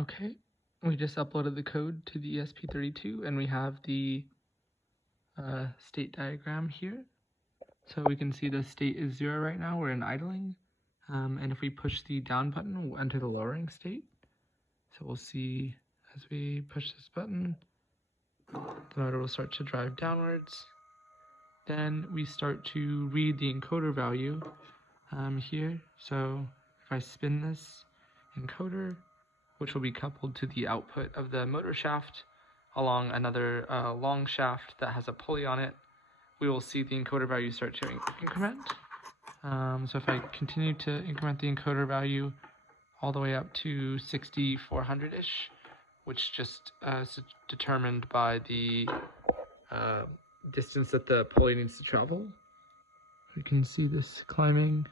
Okay, we just uploaded the code to the ESP32 and we have the state diagram here. So we can see the state is 0 right now, we're in idling. And if we push the down button, we'll enter the lowering state. So we'll see as we push this button, the motor will start to drive downwards. Then we start to read the encoder value here. So if I spin this encoder, which will be coupled to the output of the motor shaft along another long shaft that has a pulley on it, we will see the encoder value start to increment. So if I continue to increment the encoder value all the way up to 6400-ish, which just is determined by the distance that the pulley needs to travel. You can see this climbing.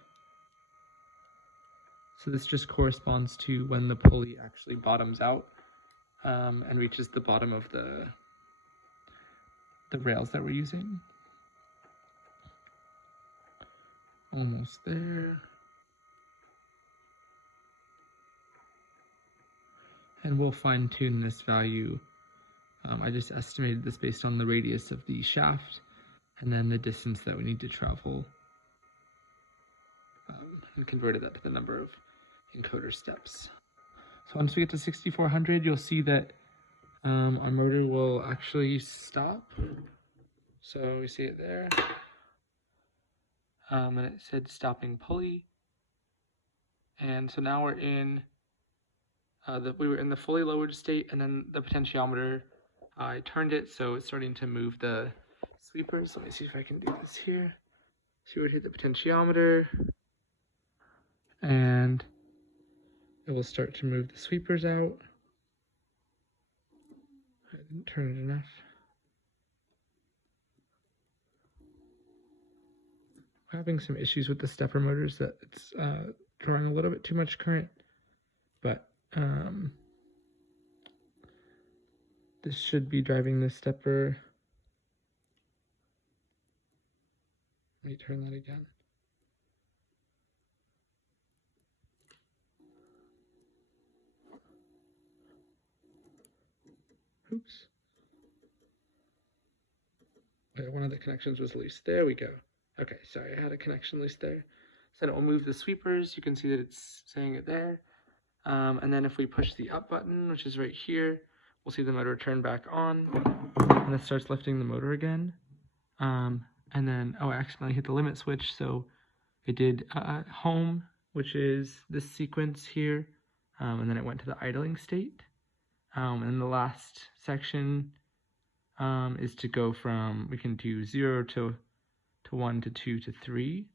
So this just corresponds to when the pulley actually bottoms out and reaches the bottom of the rails that we're using. Almost there. And we'll fine tune this value. I just estimated this based on the radius of the shaft and then the distance that we need to travel, and converted that to the number of encoder steps. So once we get to 6400, you'll see that our motor will actually stop. So we see it there. And it said stopping pulley. And so now we're in, we were in the fully lowered state, and then the potentiometer, I turned it, so it's starting to move the sweepers. Let me see if I can do this here. So we hit the potentiometer, and it will start to move the sweepers out. I didn't turn it enough. We're having some issues with the stepper motors that it's drawing a little bit too much current, but this should be driving the stepper. Let me turn that again. Oops. Okay, one of the connections was loose. There we go. Okay, sorry, I had a connection loose there. So then it will move the sweepers. You can see that it's saying it there. And then if we push the up button, which is right here, we'll see the motor turn back on. And it starts lifting the motor again. And then, oh, I accidentally hit the limit switch. So it did home, which is this sequence here. And then it went to the idling state. And the last section is to go from, we can do 0 to 1 to 2 to 3.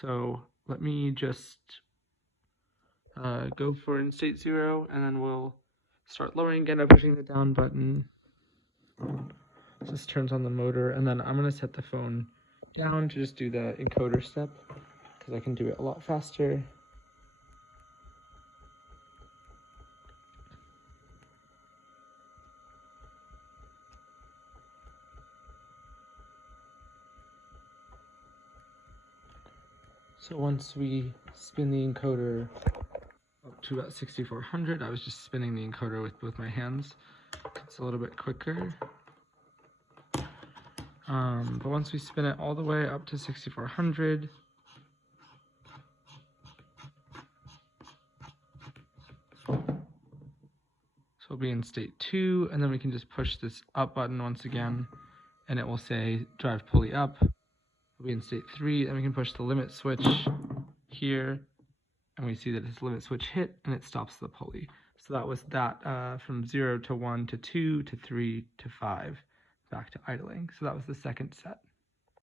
So let me just go for in state 0, and then we'll start lowering again by pushing the down button. So this turns on the motor, and then I'm going to set the phone down to just do the encoder step, because I can do it a lot faster. So once we spin the encoder up to about 6400, I was just spinning the encoder with both my hands. It's a little bit quicker. But once we spin it all the way up to 6400, so we'll be in state 2, and then we can just push this up button once again, and it will say drive pulley up. We'll be in state 3, and we can push the limit switch here, and we see that its limit switch hit, and it stops the pulley. So that was that from 0 to 1 to 2 to 3 to 5, back to idling. So that was the second set.